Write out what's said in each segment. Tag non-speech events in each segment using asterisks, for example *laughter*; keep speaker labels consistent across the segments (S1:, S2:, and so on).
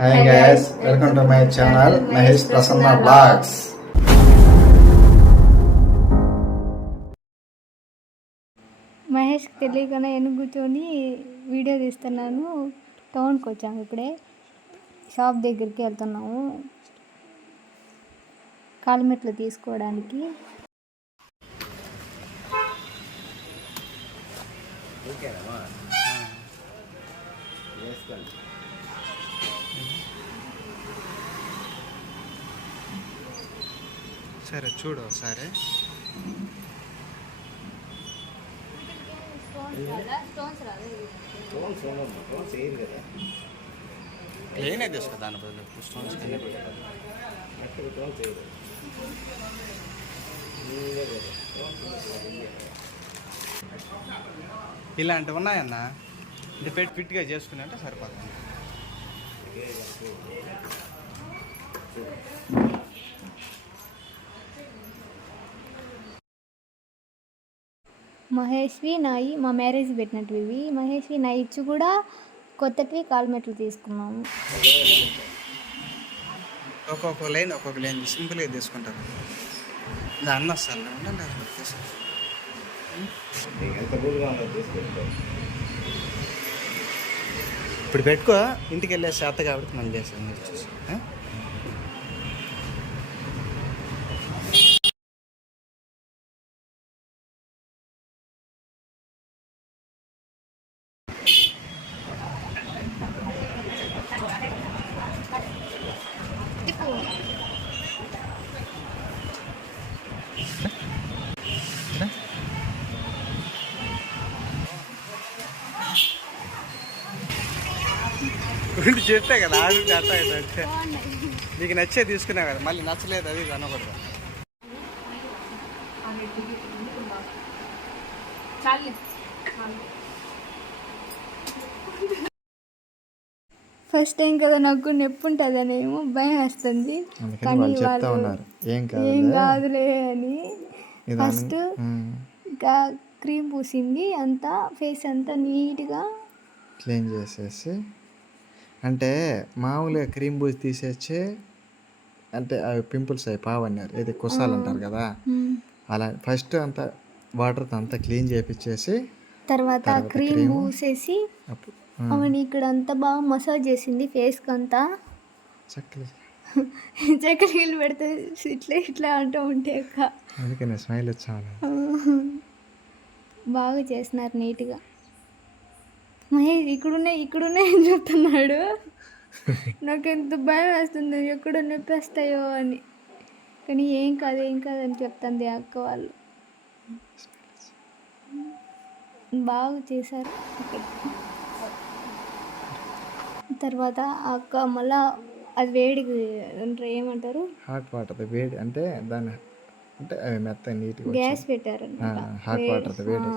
S1: Hi guys welcome to my channel Mahesh Prasanna blogs
S2: మహేష్కి తెలియకుండా వెనుక కూర్చొని వీడియో తీస్తున్నాను. టౌన్కి వచ్చాము ఇప్పుడే. షాప్ దగ్గరికి వెళ్తున్నాము. కాలిమెట్లు తీసుకోవడానికి.
S1: సరే చూడు ఒకసారి. ప్లేనే తీసుకో దాని బదులు స్టోన్స్ ఇలాంటివి ఉన్నాయన్నా? ఇది పెట్టి ఫిట్గా చేసుకుని అంటే సరిపోతుంది.
S2: మహేష్వి నాయి మా మ్యారేజ్ పెట్టినట్టు ఇవి. మహేష్వి నా ఇచ్చి కూడా కొత్తటివి కాలిమెట్లు తీసుకున్నాము.
S1: ఒక్కొక్క లైన్ ఒక్కొక్క లైన్ సింపుల్గా తీసుకుంటారు. ఇది అన్న వస్తాను ఇప్పుడు పెట్టుకో ఇంటికి వెళ్ళే చేత కాబట్టి మనం చేసాం మీరు చూసి. గుండి చెప్పే కదా ఆడు అంటే నీకు నచ్చే తీసుకున్నావు కదా మళ్ళీ నచ్చలేదు అది అనకూడదు.
S2: ఫస్ట్ టైం కదా నాకు నొప్పి ఉంటుందనేమో భయం వేస్తుంది. కానీ
S1: ఏం
S2: కాదులే. అని. ఫస్ట్ ఇంకా క్రీమ్ పూసింది అంతా ఫేస్ అంతా నీట్గా
S1: క్లీన్ చేసేసి అంటే మామూలుగా క్రీమ్ పూసి తీసేసి అంటే అవి పింపుల్స్ అవి పావన్నారు. ఏది కుసాలు అంటారు కదా. అలా ఫస్ట్ అంతా వాటర్తో అంతా క్లీన్ చేపించేసి
S2: తర్వాత క్రీమ్ పూసేసి ఆమెను ఇక్కడ అంతా బాగా మసాజ్ చేసింది ఫేస్కి అంతా.
S1: చక్కలు *laughs*
S2: చెక్కలు పెడితే ఇట్లా ఇట్లా అంటూ ఉంటే అక్క.
S1: అందుకనే స్మైల్ వచ్చాను.
S2: బాగా చేసినారు నీట్గా. మహేష్ ఇక్కడున్నా ఇక్కడున్నా చెప్తున్నాడు. నాకు ఎంత భయం వేస్తుంది ఎక్కడ నొప్పి వస్తాయో అని. కానీ ఏం కాదు ఏం కాదు అని చెప్తుంది అక్క వాళ్ళు. బాగా చేశారు. తర్వాత అక్క మళ్ళా అది వేడికి అంటే ఏమంటారు?
S1: హాట్ వాటర్ వేడి అంటే దాని అంటే మెత్త నీట్గా
S2: గ్యాస్ పెట్టారనమాట
S1: హాట్ వాటర్ వేడి.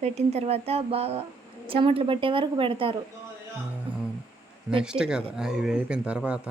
S2: పెట్టిన తర్వాత బాగా చెమటలు పట్టే వరకు పెడతారు.
S1: నెక్స్ట్ కదా ఇవి అయిపోయిన తర్వాత.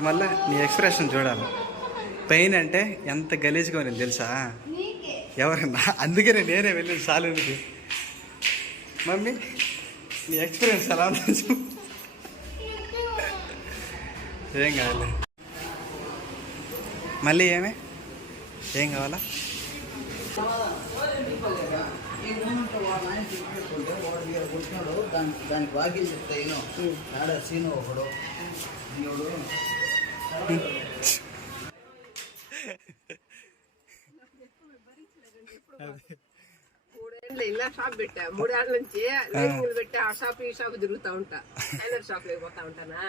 S1: మళ్ళీ నీ ఎక్స్ప్రెషన్ చూడాలి. పెయిన్ అంటే ఎంత గలీజ్గా ఉంది తెలుసా? ఎవరన్నా? అందుకనే నేనే వెళ్ళిన సాలూరికి మమ్మీ నీ ఎక్స్పీరియన్స్ ఎలా ఉంది. ఏం కావాలి? మళ్ళీ ఏమే? ఏం కావాలా?
S3: దానికి వాకిలు చెప్తాయిను ఆడ సీను ఒకడు
S4: మూడేళ్ళ ఇలా షాప్ పెట్టా. మూడేళ్ళ నుంచి పెట్టి ఆ షాప్ ఈ షాప్ తిరుగుతా ఉంటా. టైలర్ షాప్లోకి పోతా ఉంటానా?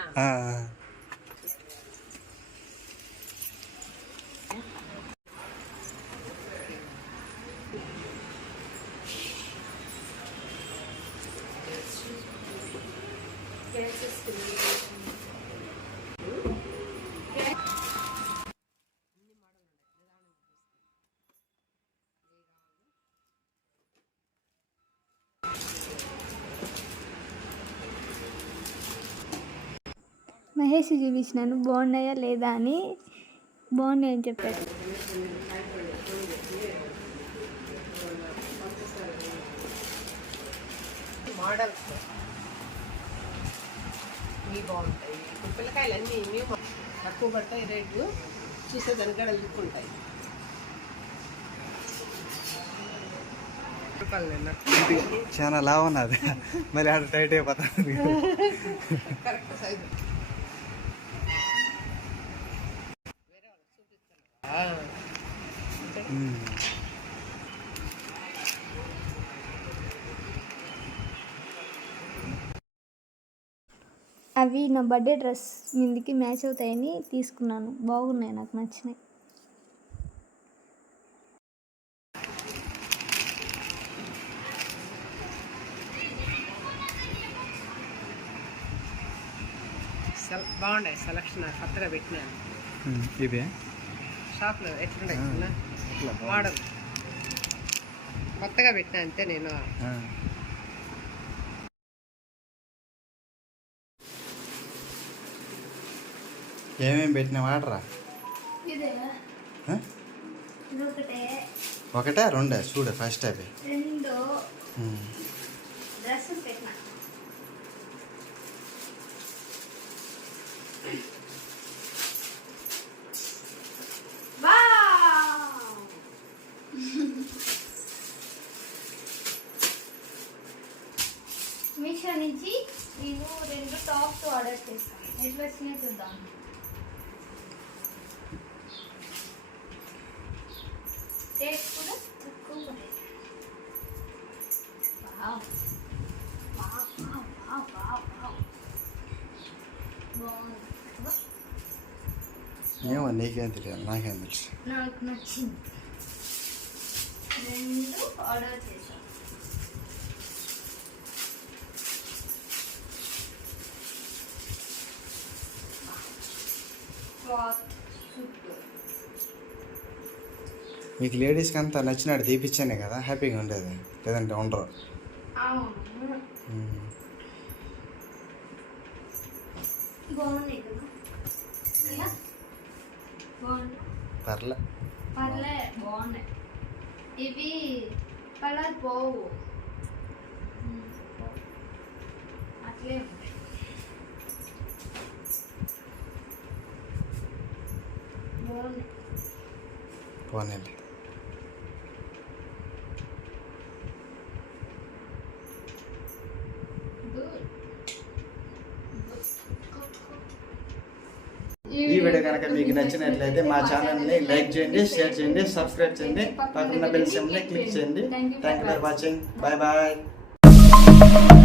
S2: మహేష్ చూపించినాను. బాగున్నాయా లేదా అని. బాగున్నాయని చెప్పారు
S4: మోడల్స్. ఇవి బాగుంటాయి. ఇప్పుడు పిల్లకాయలు అన్నీ ఇవి తక్కువ పడతాయి రేటు. చూసేదానికి కూడా లుక్ ఉంటాయి
S1: చాలా లావు ఉన్నది మరి ఆడ టైట్ అయిపోతుంది.
S4: Correct size.
S2: అవి నా బర్త్డే డ్రెస్ మీదికి మ్యాచ్ అవుతాయని తీసుకున్నాను. బాగున్నాయి నాకు నచ్చినాయి.
S4: సెల- బాగున్నాయి సెలక్షన్ కొత్తగా పెట్టినాను
S1: ఇవే?
S4: షాప్లో ఎట్లున్నాయి మోడల్. కొత్తగా పెట్టినా అంతే నేను.
S1: ఏమేమి పెట్టిన వాడరా ఒకటే రెండే? చూడు ఫస్ట్ అవి. *laughs*
S2: మీషో నుంచి నేను రెండు టాప్స్ ఆర్డర్ చేస్తాను ఎట్లా వచ్చినాయి చూద్దాం. రేట్ కూడా తక్కువ?
S1: ఏమో నీకేం తెలియదు నాకేం తెలుసు.
S2: నాకు నచ్చింది. రెండు ఆర్డర్ చేశాను. క్లాత్
S1: మీకు లేడీస్కి అంతా నచ్చినట్టు తీపిచ్చానే కదా? హ్యాపీగా ఉండేది. లేదంటే ఉండరు. పర్లే.
S2: పర్లే బాగున్నాయి. ఇవి కలర్ పోవు. అట్లే ఉంటాయి. బాగున్నాయి.
S1: పోనీలే
S2: గుడ్
S1: ఈ వీడియో కనుక మీకు నచ్చినట్లయితే మా ఛానల్ని లైక్ చేయండి షేర్ చేయండి సబ్స్క్రైబ్ చేయండి. పక్కన బెల్ సింబల్ని క్లిక్ చేయండి. Thank you for watching bye bye